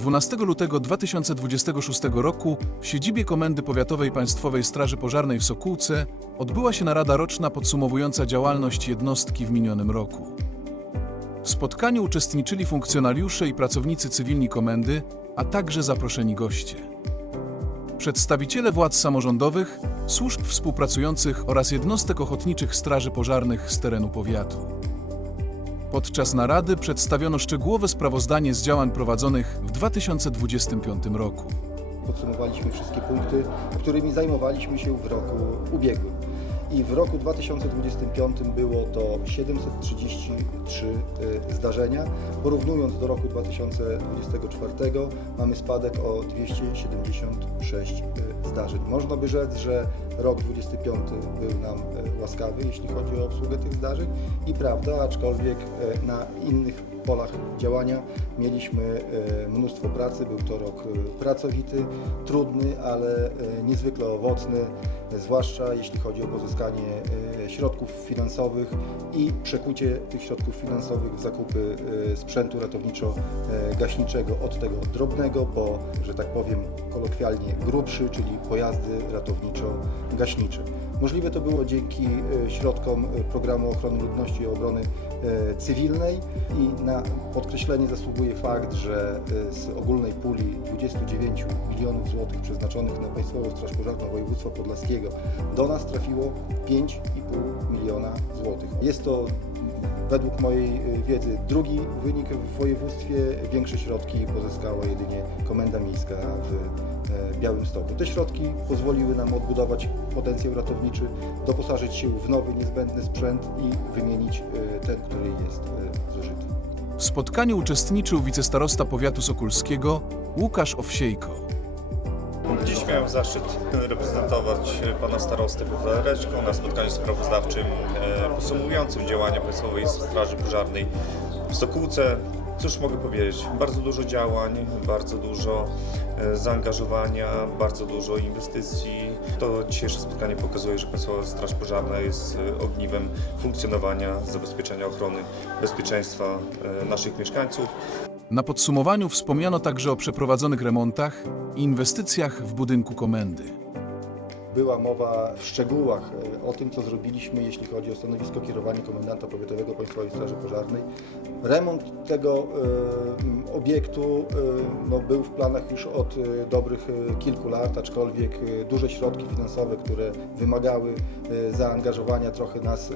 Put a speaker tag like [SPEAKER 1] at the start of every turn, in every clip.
[SPEAKER 1] 12 lutego 2026 roku w siedzibie Komendy Powiatowej Państwowej Straży Pożarnej w Sokółce odbyła się narada roczna podsumowująca działalność jednostki w minionym roku. W spotkaniu uczestniczyli funkcjonariusze i pracownicy cywilni komendy, a także zaproszeni goście. Przedstawiciele władz samorządowych, służb współpracujących oraz jednostek ochotniczych straży pożarnych z terenu powiatu. Podczas narady przedstawiono szczegółowe sprawozdanie z działań prowadzonych w 2025 roku.
[SPEAKER 2] Podsumowaliśmy wszystkie punkty, którymi zajmowaliśmy się w roku ubiegłym. I w roku 2025 było to 733 y, zdarzenia. Porównując do roku 2024 mamy spadek o 276 y, zdarzeń. Można by rzec, że rok 25 był nam y, łaskawy, jeśli chodzi o obsługę tych zdarzeń i prawda, aczkolwiek na innych polach działania mieliśmy mnóstwo pracy. Był to rok pracowity, trudny, ale niezwykle owocny, zwłaszcza jeśli chodzi o pozyskanie y, środków finansowych i przekucie tych środków finansowych w zakupy y, sprzętu ratowniczo-gaśniczego od tego drobnego po, że tak powiem kolokwialnie, grubszy, czyli pojazdy ratowniczo-gaśnicze. Możliwe to było dzięki y, środkom y, Programu Ochrony Ludności i Obrony y, Cywilnej i na podkreślenie zasługuje fakt, że z ogólnej puli 29 milionów złotych przeznaczonych na Państwową Straż Pożarną Województwa Podlaskiego do nas trafiło 5,5 miliona złotych. Jest to według mojej y, wiedzy drugi wynik w województwie. Większe środki pozyskała jedynie Komenda Miejska w e, Białymstoku. Te środki pozwoliły nam odbudować potencjał ratowniczy, doposażyć się w nowy, niezbędny sprzęt i wymienić y, ten, który jest y, zużyty.
[SPEAKER 1] W spotkaniu uczestniczył wicestarosta powiatu sokulskiego Łukasz Owsiejko.
[SPEAKER 3] Dziś miałem zaszczyt reprezentować pana starostę Pawła Reczko na spotkaniu sprawozdawczym e, podsumowującym działania Państwowej Straży Pożarnej w Sokółce. Cóż mogę powiedzieć? Bardzo dużo działań, bardzo dużo e, zaangażowania, bardzo dużo inwestycji. To dzisiejsze spotkanie pokazuje, że Państwowa Straż Pożarna jest e, ogniwem funkcjonowania, zabezpieczenia ochrony bezpieczeństwa naszych mieszkańców.
[SPEAKER 1] Na podsumowaniu wspomniano także o przeprowadzonych remontach i inwestycjach w budynku komendy.
[SPEAKER 2] Była mowa w szczegółach e, o tym, co zrobiliśmy, jeśli chodzi o stanowisko kierowania komendanta powiatowego Państwowej Straży Pożarnej. Remont tego e, obiektu e, no, był w planach już od e, dobrych e, kilku lat, aczkolwiek duże środki finansowe, które wymagały zaangażowania, trochę nas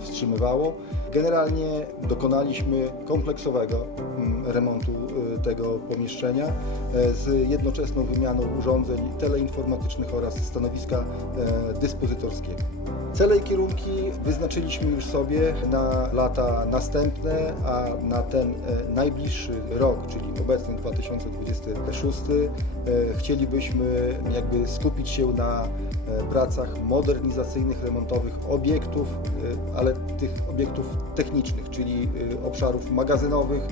[SPEAKER 2] wstrzymywało. Generalnie dokonaliśmy kompleksowego m, remontu tego pomieszczenia e, z jednoczesną wymianą urządzeń teleinformatycznych oraz stanowiska e, dyspozytorskiego. Cele i kierunki wyznaczyliśmy już sobie na lata następne, a na ten e, najbliższy rok, czyli obecny 2026, e, chcielibyśmy jakby skupić się na e, pracach modernizacyjnych, remontowych obiektów, ale tych obiektów technicznych, czyli obszarów magazynowych,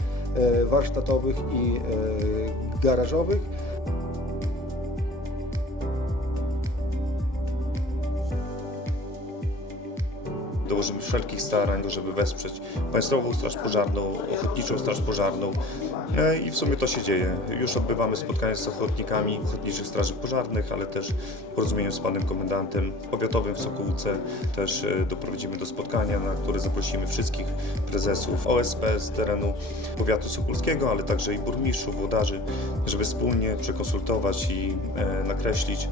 [SPEAKER 2] warsztatowych i garażowych.
[SPEAKER 3] Dołożymy wszelkich starań, żeby wesprzeć Państwową Straż Pożarną, Ochotniczą Straż Pożarną E, i w sumie to się dzieje. Już odbywamy spotkania z ochotnikami Ochotniczych Straży Pożarnych, ale też w porozumieniu z Panem Komendantem Powiatowym w Sokółce też e, doprowadzimy do spotkania, na które zaprosimy wszystkich prezesów OSP z terenu powiatu sokulskiego, ale także i burmistrzów, włodarzy, żeby wspólnie przekonsultować i e, nakreślić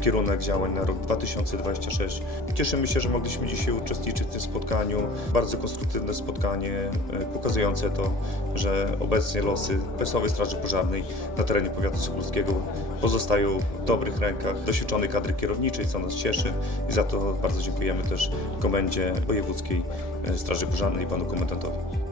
[SPEAKER 3] kierunek działań na rok 2026. Cieszymy się, że mogliśmy dzisiaj uczestniczyć w tym spotkaniu. Bardzo konstruktywne spotkanie, e, pokazujące to, że obecnie losy Państwowej Straży Pożarnej na terenie powiatu sokulskiego pozostają w dobrych rękach doświadczonej kadry kierowniczej, co nas cieszy i za to bardzo dziękujemy też Komendzie Wojewódzkiej e, Straży Pożarnej i panu komendantowi.